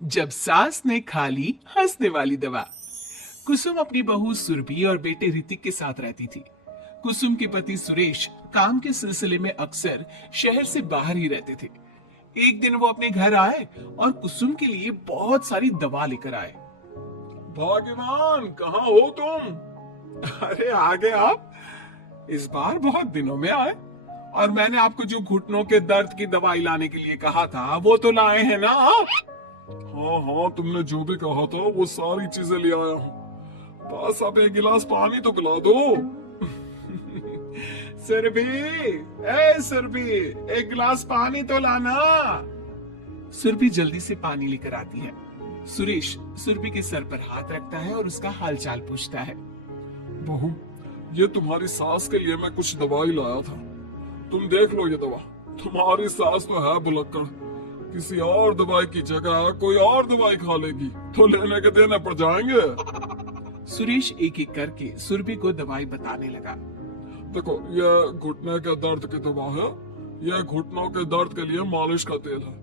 जब सास ने खा ली हंसने वाली दवा। कुसुम अपनी बहू सुरभि और बेटे ऋतिक के साथ रहती थी। कुसुम के पति सुरेश काम के सिलसिले में अक्सर शहर से बाहर ही रहते थे। एक दिन वो अपने घर आए और कुसुम के लिए बहुत सारी दवा लेकर आए। भाग्यवान, कहाँ हो तुम? अरे आ गए आप। इस बार बहुत दिनों में आए और मैंने आपको जो घुटनों के दर्द की दवाई लाने के लिए कहा था वो तो लाए हैं ना आप? हाँ हाँ, तुमने जो भी कहा था वो सारी चीजें ले आया हूँ। बस अब एक गिलास पानी तो पिला दो। सुरभि, ए सुरभि, एक गिलास पानी तो लाना। सुरभि जल्दी से पानी लेकर आती है। सुरेश सुरभि के सर पर हाथ रखता है और उसका हालचाल पूछता है। बहू, ये तुम्हारी सास के लिए मैं कुछ दवाई लाया था, तुम देख लो ये दवा। तुम्हारी सास तो है भुलक्कड़, किसी और दवाई की जगह कोई और दवाई खा लेगी तो लेने के देने पड़ जाएंगे। सुरेश एक एक करके सुरभि को दवाई बताने लगा। देखो, ये घुटने के दर्द की दवा है, ये घुटनों के दर्द के लिए मालिश का तेल है,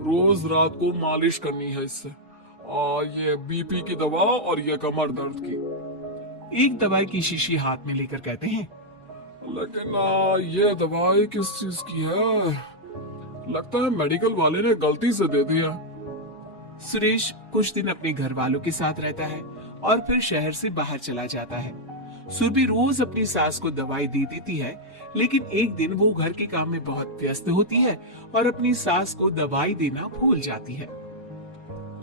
रोज रात को मालिश करनी है इससे। और ये बीपी की दवा और ये कमर दर्द की। एक दवाई की शीशी हाथ में लेकर कहते हैं, लेकिन ये दवाई किस चीज की है? लगता है मेडिकल वाले ने गलती से दे दिया। सुरेश कुछ दिन अपने घर वालों के साथ रहता है और फिर शहर से बाहर चला जाता है। सुरभि रोज अपनी सास को दवाई दे देती है, लेकिन एक दिन वो घर के काम में बहुत व्यस्त होती है और अपनी सास को दवाई देना भूल जाती है।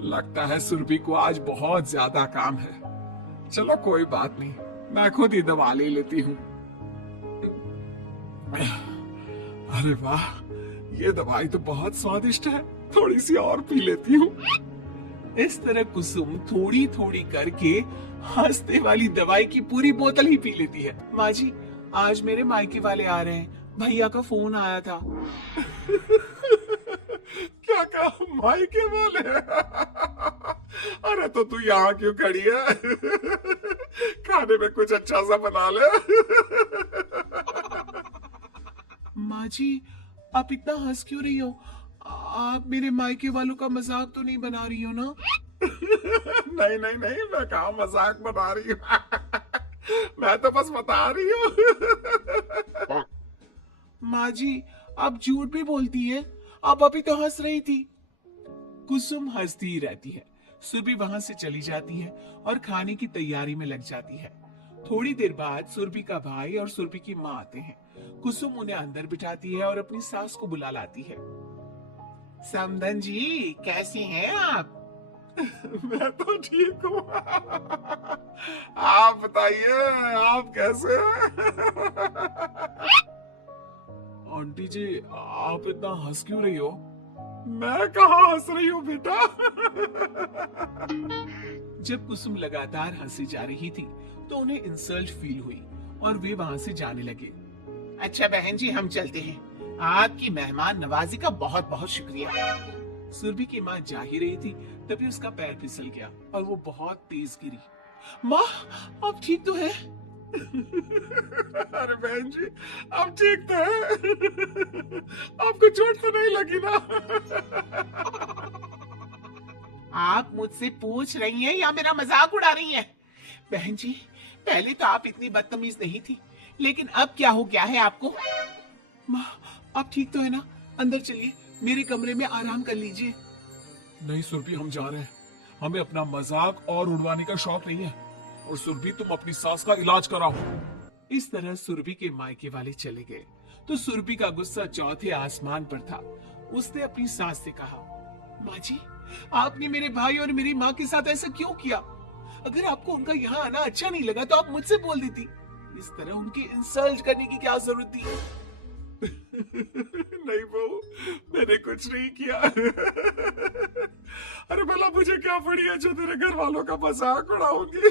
लगता है सुरभि को आज बहुत ज्यादा काम है। चलो कोई बात नहीं, मैं खुद ही दवा ले लेती हूँ। अरे वाह, ये दवाई तो बहुत स्वादिष्ट है, थोड़ी सी और पी लेती हूँ। इस तरह कुसुम थोड़ी थोड़ी करके हंसने वाली दवाई की पूरी बोतल ही पी लेती है। माँ जी, आज मेरे मायके वाले आ रहे हैं, भैया का फोन आया था। क्या कहा, मायके वाले? अरे तो तू यहाँ क्यों खड़ी है? खाने में कुछ अच्छा सा बना ले। माँ जी, आप इतना हंस क्यों रही हो? आप मेरे मायके वालों का मजाक तो नहीं बना रही हो ना? नहीं नहीं नहीं, मैं कहाँ मजाक बना रही हूँ। मैं तो बस बता रही हूँ। माँ जी, आप झूठ भी बोलती हैं, आप अभी तो हंस रही थी। कुसुम हंसती ही रहती है। सुरभि वहां से चली जाती है और खाने की तैयारी में लग जाती है। थोड़ी देर बाद सुरभि का भाई और सुरभि की माँ आते हैं। कुसुम उन्हें अंदर बिठाती है और अपनी सास को बुला लाती है। समधन जी, कैसी हैं आप? मैं तो ठीक हूँ। आप बताइए, आप कैसे हैं? आंटी जी, आप इतना हंस क्यों रही हो? मैं कहाँ हंस रही हूँ बेटा। जब कुसुम लगातार हंसी जा रही थी तो उन्हें इंसल्ट फील हुई और वे वहां से जाने लगे। अच्छा बहन जी, हम चलते हैं, आपकी मेहमान नवाजी का बहुत बहुत शुक्रिया। सुरभि की माँ जा ही रही थी, तभी उसका पैर फिसल गया और वो बहुत तेज गिरी। माँ, आप ठीक तो है? अरे बहन जी, आप ठीक तो है? आपको चोट तो नहीं लगी ना? आप मुझसे पूछ रही हैं या मेरा मजाक उड़ा रही हैं? बहन जी, पहले तो आप इतनी बदतमीज नहीं थी, लेकिन अब क्या हो गया है आपको? माँ, आप ठीक तो है ना? अंदर चलिए, मेरे कमरे में आराम कर लीजिए। नहीं सुरभि, हम जा रहे हैं, हमें अपना मजाक और उड़वाने का शौक नहीं है। और सुरभि, तुम अपनी सास का इलाज कराओ। इस तरह सुरभि के मायके वाले चले गए तो सुरभि का गुस्सा चौथे आसमान पर था। उसने अपनी सास से कहा, माँ जी, आपने मेरे भाई और मेरी माँ के साथ ऐसा क्यों किया? अगर आपको उनका यहाँ आना अच्छा नहीं लगा तो आप मुझसे बोल देती। इस तरह उनकी इंसल्ट करने की क्या जरूरत थी? नहीं बहू, मैंने कुछ नहीं किया। अरे भला मुझे क्या पड़ी है जो तेरे घर वालों का मजाक उड़ाऊंगी?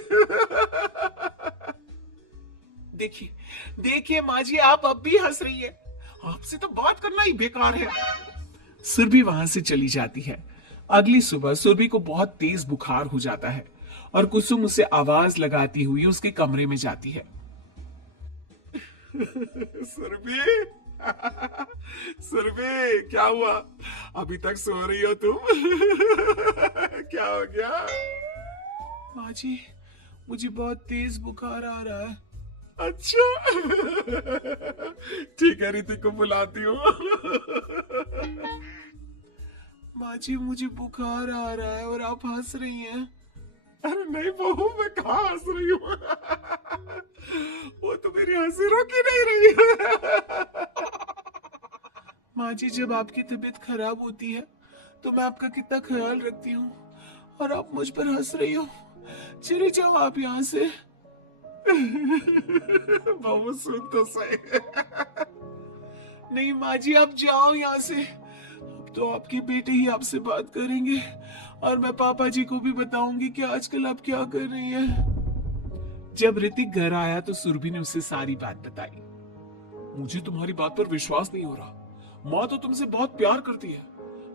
देखिए देखिए माँ जी, आप अब भी हंस रही है, आपसे तो बात करना ही बेकार है। सुरभि वहां से चली जाती है। अगली सुबह सुरभि को बहुत तेज बुखार हो जाता है और कुसुम उसे आवाज लगाती हुई उसके कमरे में जाती है। सुरभि, सुरभि, क्या हुआ? अभी तक सो रही हो तुम? क्या हो गया? माँ जी, मुझे बहुत तेज बुखार आ रहा है। अच्छा। ठीक है, ऋतिक को बुलाती हूँ। माँ जी, मुझे बुखार आ रहा है और आप हंस रही हैं। अरे नहीं बहू, मैं कहाँ हंस रही हूँ। वो तो मेरी हंसी रोक ही नहीं रही है। माँ जी, जब आपकी तबीयत खराब होती है तो मैं आपका कितना ख्याल रखती हूँ और आप मुझ पर हंस रही हो। चले जाओ आप यहाँ से। बहू सुन तो सही। नहीं माँ जी, आप जाओ यहाँ से। अब तो आपके बेटे ही आपसे बात करेंगे और मैं पापा जी को भी बताऊंगी कि आजकल आप क्या कर रही हैं। जब ऋतिक घर आया तो सुरभि ने उसे सारी बात बताई। मुझे तुम्हारी बात पर विश्वास नहीं हो रहा। माँ तो तुमसे बहुत प्यार करती है,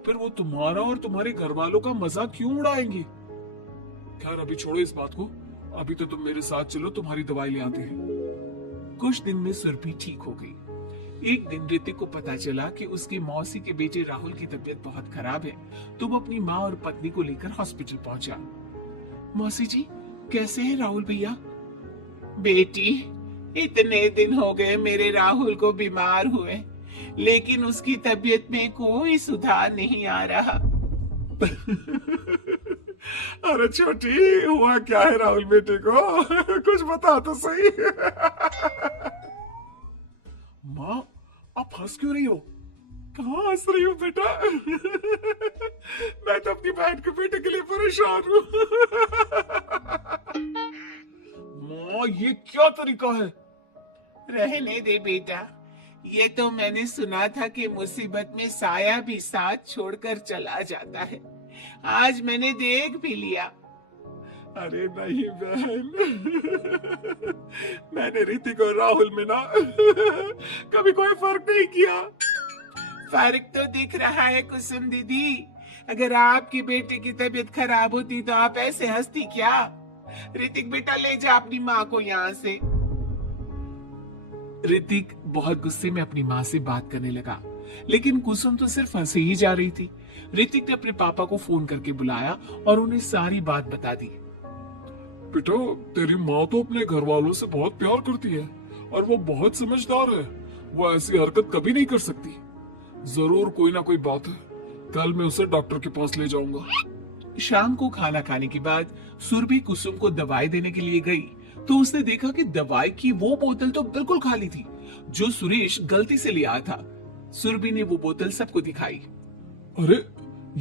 फिर वो तुम्हारा और तुम्हारे घर वालों का मजाक क्यों उड़ाएंगी? खैर अभी छोड़ो इस बात को, अभी तो तुम मेरे साथ चलो, तुम्हारी दवाई ले आते हैं। कुछ दिन में सुरभि ठीक हो गई। एक दिन ऋतिक को पता चला कि उसकी मौसी के बेटे राहुल की तबीयत बहुत खराब है, तो वो अपनी माँ और पत्नी को लेकर हॉस्पिटल पहुंचा। मौसी जी, कैसे हैं राहुल भैया? बेटी, इतने दिन हो गए मेरे राहुल को बीमार हुए, लेकिन उसकी तबीयत में कोई सुधार नहीं आ रहा। अरे छोटी, हुआ क्या है राहुल बेटे को? कुछ बता तो सही। माँ, आप हंस क्यों रही हो? कहाँ हंस रही हो बेटा? मैं तो अपनी बहन के बेटे के लिए परेशान हूँ। माँ, ये क्या तरीका है? रहने दे बेटा, ये तो मैंने सुना था कि मुसीबत में साया भी साथ छोड़कर चला जाता है। आज मैंने देख भी लिया। अरे नहीं बहन, मैंने ऋतिक और राहुल में ना कभी कोई फर्क नहीं किया। फर्क तो दिख रहा है कुसुम दीदी। अगर आपके बेटे की तबीयत खराब होती तो आप ऐसे हंसती क्या? ऋतिक बेटा, ले जा अपनी माँ को यहाँ से। ऋतिक बहुत गुस्से में अपनी माँ से बात करने लगा, लेकिन कुसुम तो सिर्फ हंसे ही जा रही थी। ऋतिक ने अपने पापा को फोन करके बुलाया और उन्हें सारी बात बता दी। बेटा, तेरी माँ तो अपने घर वालों से बहुत प्यार करती है और वो बहुत समझदार है। वो ऐसी हरकत कभी नहीं कर सकती। जरूर कोई ना कोई बात है। कल मैं उसे डॉक्टर के पास ले जाऊंगा। शाम को खाना खाने के बाद सुरभि कुसुम को दवाई देने के लिए गई तो उसने देखा कि दवाई की वो बोतल तो बिल्कुल खाली थी जो सुरेश गलती से ले आया था। सुरभि ने वो बोतल सबको दिखाई। अरे,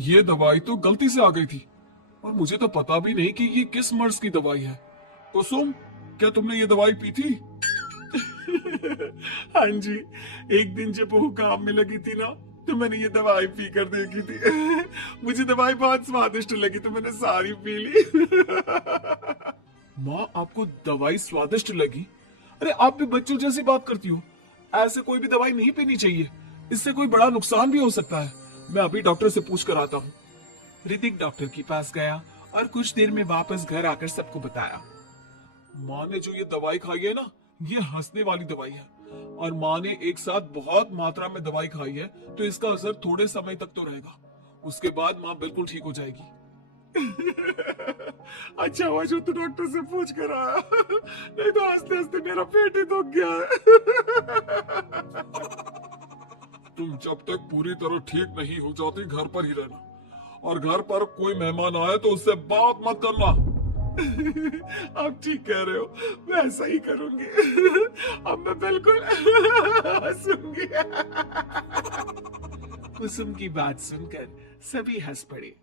ये दवाई तो गलती से आ गई थी और मुझे तो पता भी नहीं कि ये किस मर्ज की दवाई है। कुसुम, क्या तुमने ये दवाई पी थी? हाँ जी, एक दिन जब वो काम में लगी थी ना, तो मैंने ये दवाई पी कर देखी थी। मुझे दवाई बहुत स्वादिष्ट लगी तो मैंने सारी पी ली। माँ, आपको दवाई स्वादिष्ट लगी? अरे आप भी बच्चों जैसी बात करती हो। ऐसे कोई भी दवाई नहीं पीनी चाहिए, इससे कोई बड़ा नुकसान भी हो सकता है। मैं अभी डॉक्टर से पूछ कर आता हूँ। ऋतिक डॉक्टर के पास गया और कुछ देर में वापस घर आकर सबको बताया। माँ ने जो ये दवाई खाई है ना, ये हंसने वाली दवाई है और माँ ने एक साथ बहुत मात्रा में दवाई खाई है, तो इसका असर थोड़े समय तक तो रहेगा। उसके बाद माँ बिल्कुल ठीक हो जाएगी। अच्छा हुआ जो तू डॉक्टर से पूछ कर आया, नहीं तो हंसते हंसते मेरा पेट ही दुख गया है। तुम जब तक पूरी तरह ठीक नहीं हो जाती घर पर ही रहना, और घर पर कोई मेहमान आए तो उससे बात मत करना। आप ठीक कह रहे हो, मैं ऐसा ही करूंगी। अब मैं बिल्कुल हंसूंगी। कुसुम की बात सुनकर सभी हंस पड़े।